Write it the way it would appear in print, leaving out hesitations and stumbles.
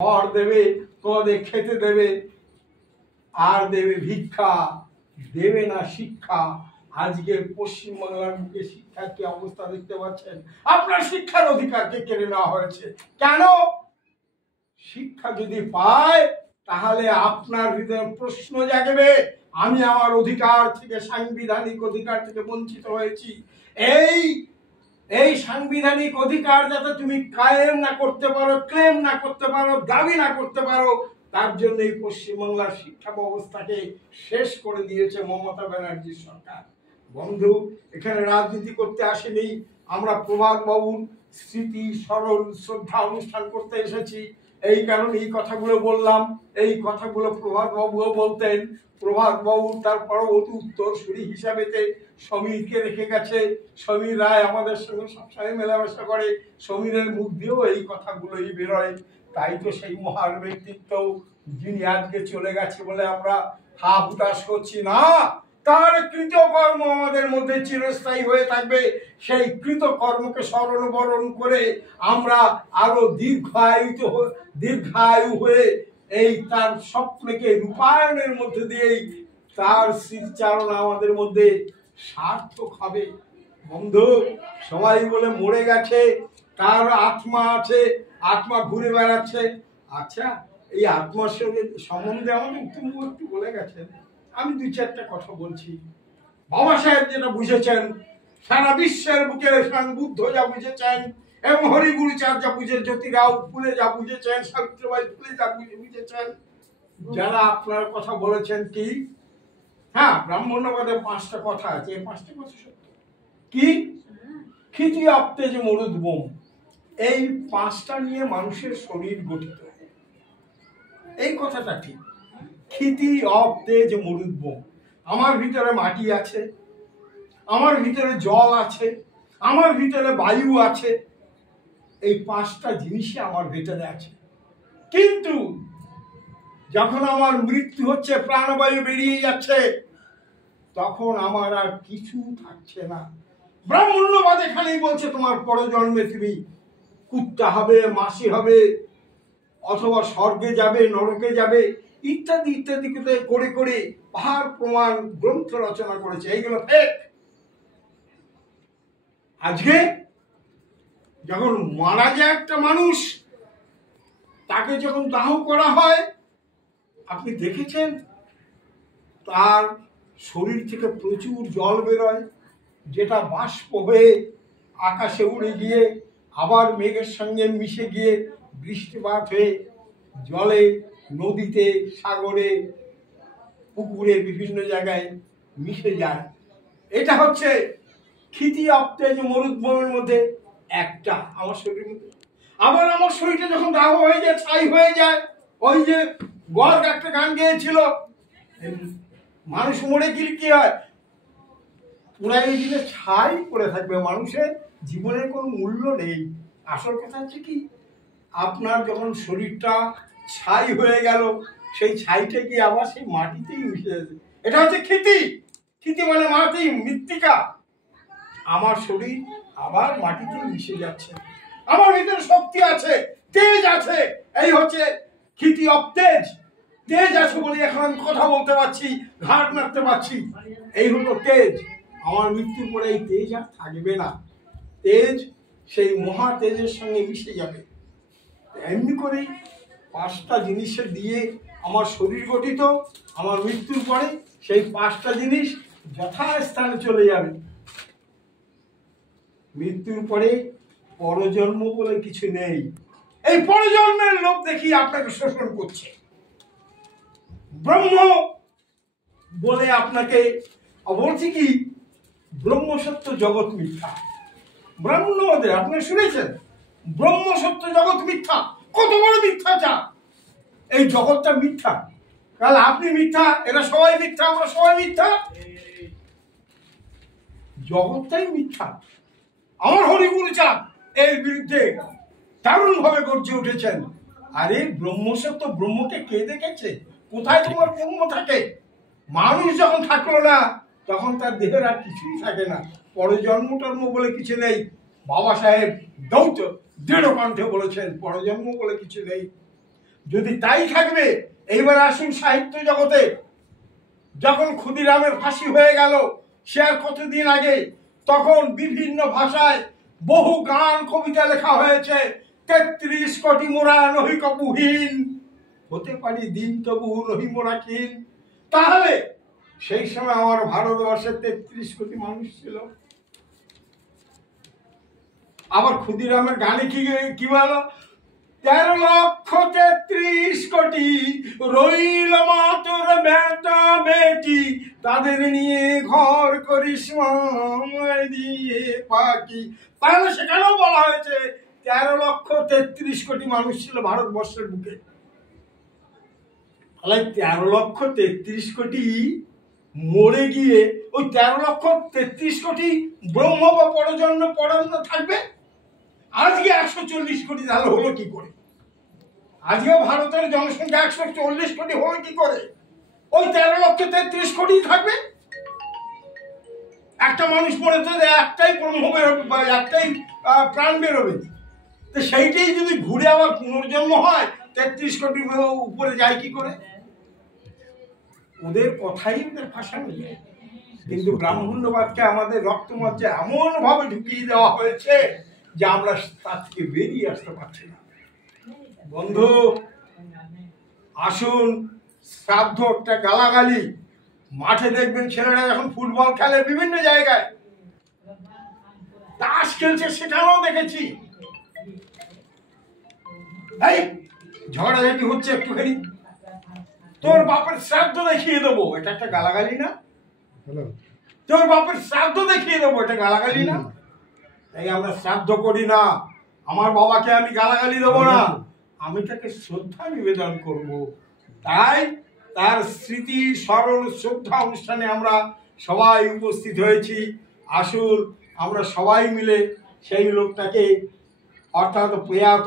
ঘর দেবে, তোমাদের খেতে দেবে, আর দেবে ভিক্ষা, দেবে না শিক্ষা। আজকে পশ্চিমবাংলার বুকে শিক্ষার কি অবস্থা দেখতে পাচ্ছেন। আপনার শিক্ষার অধিকারকে কেড়ে নেওয়া হয়েছে। কেন? শিক্ষা যদি পায় তাহলে আপনার ভিতরে প্রশ্ন জাগবে, আমি আমার অধিকার থেকে, সাংবিধানিক অধিকার থেকে বঞ্চিত হয়েছি। এই সাংবিধানিক অধিকার যাতে তুমি কায়েম না করতে পারো, ক্লেম না করতে পারো, দাবি না করতে পারো, তার জন্য এই পশ্চিমবাংলার শিক্ষা ব্যবস্থাকে শেষ করে দিয়েছে মমতা ব্যানার্জির সরকার। বন্ধু, এখানে রাজনীতি করতে আসেনি, আমরা প্রভাত বাবুর স্মৃতি স্মরণ শ্রদ্ধা অনুষ্ঠান করতে এসেছি। এই কারণে এই কথাগুলো বললাম। এই কথাগুলো প্রভাত বাবুও বলতেন। প্রভাত বাবু তার পরবর্তী উত্তরসূরি হিসাবেতে সমীরকে রেখে গেছে। সমীর রায় আমাদের সঙ্গে সবসময় মেলামেশা করে, সমীরের মুখ দিয়েও এই কথাগুলোই বেরোয়। তাই তো সেই মহান ব্যক্তিত্ব যিনি আজকে চলে গেছে বলে আমরা হা হুতাশ করছি না, তার কৃতকর্ম আমাদের মধ্যে চিরস্থায়ী হয়ে থাকবে। সেই কৃতকর্মকে স্মরণ করে আমরা আরো দীর্ঘায়ু হয়ে এই তার স্বপ্নকে রূপায়ণের মধ্যে দিয়েই তার স্মৃতিচারণা আমাদের মধ্যে সার্থক হবে। বন্ধু, সবাই বলে মরে গেছে, তার আত্মা আছে, আত্মা ঘুরে বেড়াচ্ছে। আচ্ছা, এই আত্মার সঙ্গে সম্বন্ধে আমাদের তুমি একটু বলে গেছেন, আমি দুই চারটা কথা বলছি। বাবা সাহেব যেটা বুঝেছেন, সারা বিশ্বের বুকে বুদ্ধ যা বুঝেছেন, এবং হরিগুরুচার্য যা বুঝে, জ্যোতিরাও ফুলে যা বুঝেছেন, সাবিত্রীবাই ফুলে যা বুঝেছেন, যারা আপনার কথা বলেছেন কি, হ্যাঁ, ব্রাহ্মণ্যবাদে 5টা কথা আছে, এই 5টা কথা সত্য। কি? ক্ষিতি অপ্তেজ মরুদ্বোম, এই 5টা নিয়ে মানুষের শরীর গঠিত। এই কথাটা ঠিক। ক্ষিতি অপ্তেজ মরুদ্বোম, আমার ভিতরে মাটি আছে, আমার ভিতরে জল আছে, আমার ভিতরে বায়ু আছে, এই 5টা জিনিসই আমার ভিতরে আছে। কিন্তু যখন আমার মৃত্যু হচ্ছে, প্রাণবায়ু বেরিয়ে যাচ্ছে, তখন আমার আর কিছু থাকছে না। ব্রাহ্মণ্যবাদ এখানেই বলছে তোমার পরজন্মে তুমি কুত্তা হবে, মাসি হবে, অথবা স্বর্গে যাবে, নরকে যাবে, ইত্যাদি ইত্যাদি করে করে পাহাড় প্রমাণ গ্রন্থ রচনা করেছে। এইগুলো ফেক। আজকে যখন মারা যায় একটা মানুষ, তাকে যখন দাহ করা হয়, আপনি দেখেছেন তার শরীর থেকে প্রচুর জল বেরোয়, যেটা বাষ্প হয়ে আকাশে উড়ে গিয়ে আবার মেঘের সঙ্গে মিশে গিয়ে বৃষ্টিপাত হয়ে জলে, নদীতে, সাগরে, পুকুরে, বিভিন্ন জায়গায় মিশে যায়। এটা হচ্ছে ক্ষিতি অপ্তেজ মরুদ্বোমের মধ্যে একটা আমার শরীরের মধ্যে। আবার আমার শরীরটা যখন দাহ হয়ে যায়, ছাই হয়ে যায়, ওই যে গর্গ একটা গান গেয়েছিল, মানুষ মরে গেলে কি হয়, পুরাই দিলে ছাই পড়ে থাকবে, মানুষের জীবনের কোনো মূল্য নেই। আসল কথা হচ্ছে কি, আপনার যখন শরীরটা ছাই হয়ে গেল, সেই ছাইটা কি আবার সেই মাটিতেই মিশে যাবে। এটা হচ্ছে ক্ষিতি। ক্ষিতি মানে মাটি, মৃত্তিকা। আমার শরীর আবার মাটিতেই মিশে যাচ্ছে। আমার ভিতরে শক্তি আছে, তেজ আছে, এই হচ্ছে ক্ষিতি অপ্তেজ। তেজ আছে বলে এখন আমি কথা বলতে পারছি, ঘাট নাড়তে পারছি, এই হলো তেজ। আমার মৃত্যুর পরে এই তেজ আর থাকবে না। তেজ সেই মহা তেজের সঙ্গে মিশে যাবে। এমনি করেই 5টা জিনিসের দিয়ে আমার শরীর গঠিত। আমার মৃত্যুর পরে সেই 5টা জিনিস যথাস্থানে চলে যাবে। মৃত্যুর পরে পরজন্ম বলে কিছু নেই। এই পরজন্মের লোক দেখি আপনাকে শোষণ করছে। ব্রহ্ম বলে আপনাকে বলছি কি, ব্রহ্ম সত্য জগৎ মিথ্যা। ব্রাহ্মণ্যবাদের আপনারা শুনেছেন, ব্রহ্ম সত্য জগৎ মিথ্যা। কত বড় মিথ্যাচার! এই জগৎটা মিথ্যা, তাহলে আপনি মিথ্যা, এরা সবাই মিথ্যা, আমরা সবাই মিথ্যা, জগৎটাই মিথ্যা। আমার হরিগুরুচাঁদ এর বিরুদ্ধে দারুণ ভাবে গর্জে উঠেছেন। আরে ব্রহ্মসত্য, ব্রহ্মকে কে দেখেছে? কোথায় তোমার ব্রহ্ম থাকে? মানুষ যখন থাকলো না, তখন তার দেহের আর কিছুই থাকে না। পরজন্ম টর্ম বলে কিছু নেই। বাবা সাহেব দৃঢ় কণ্ঠে বলেছেন, পরজন্ম বলে কিছু নেই। যদি তাই থাকবে, এইবার আসুন সাহিত্য জগতে। যখন ক্ষুদিরামের ফাঁসি হয়ে গেল, সে আর কতদিন আগে, তখন বিভিন্ন ভাষায় বহু গান কবিতা লেখা হয়েছে। ৩৩ কোটি মোরা নহি কবুহীন, হতে পারি দিন তবু নহি মোরা ক্ষীণ। তাহলে সেই সময় আমার ভারতবর্ষে ৩৩ কোটি মানুষ ছিল। আবার ক্ষুদিরামের গানে কি বলো? ১৩,৩৩,০০,০০,০০০ রইল মাতর বেটা বেটি, তাদের নিয়ে ঘর করিস দিয়ে পাখি। তাহলে সেখানেও বলা হয়েছে ১৩,৩৩,০০,০০০ মানুষ ছিল ভারতবর্ষের বুকে। তাহলে ১৩,৩৩,০০,০০০ মরে গিয়ে ওই ১৩,৩৩,০০,০০০ ব্রহ্ম বা পরজন্য থাকবে। আজকে ১৪০ কোটি, তাহলে হলো কি করে? আজকেও ভারতের জনসংখ্যা ১৪০ কোটি, হলো কি করে? ওই ১৩,৩৩,০০,০০০ থাকবে। একটা মানুষ মরে তো একটাই ব্রহ্ম বেরোবে বা একটাই প্রাণ বেরোবে। তো সেইটাই যদি ঘুরে আবার পুনর্জন্ম হয়, ৩৩ কোটি উপরে যায় কি করে? ওদের কথাই ওদের ভাষা নেই। কিন্তু ব্রাহ্মণ্যবাদকে আমাদের রক্তমজ্জে এমন ভাবে ঢুকিয়ে দেওয়া হয়েছে যে আমরা তার থেকে বেরিয়ে আসতে পারছি না। বন্ধু, আসুন, শ্রাদ্ধ একটা গালাগালি। মাঠে দেখবেন ছেলেরা যখন ফুটবল খেলে, বিভিন্ন জায়গায় তাস খেলছে, সেটাও দেখেছি। এই ঝগড়াঝাটি হচ্ছে একটুখানি, তোর বাপের শ্রাদ্ধ দেখিয়ে দেবো, এটা একটা গালাগালি না? তোর বাপের শ্রাদ্ধ দেখিয়ে দেবো, এটা গালাগালি না? তাই আমরা শ্রাদ্ধ করি না। আমার বাবাকে আমি গালাগালি দেবো না, আমি তাকে শ্রদ্ধা নিবেদন করব। তাই তার স্মৃতি স্মরণ শ্রদ্ধা অনুষ্ঠানে আমরা সবাই উপস্থিত হয়েছি। আসুন আমরা সবাই মিলে সেই লোকটাকে, অর্থাৎ প্রয়াত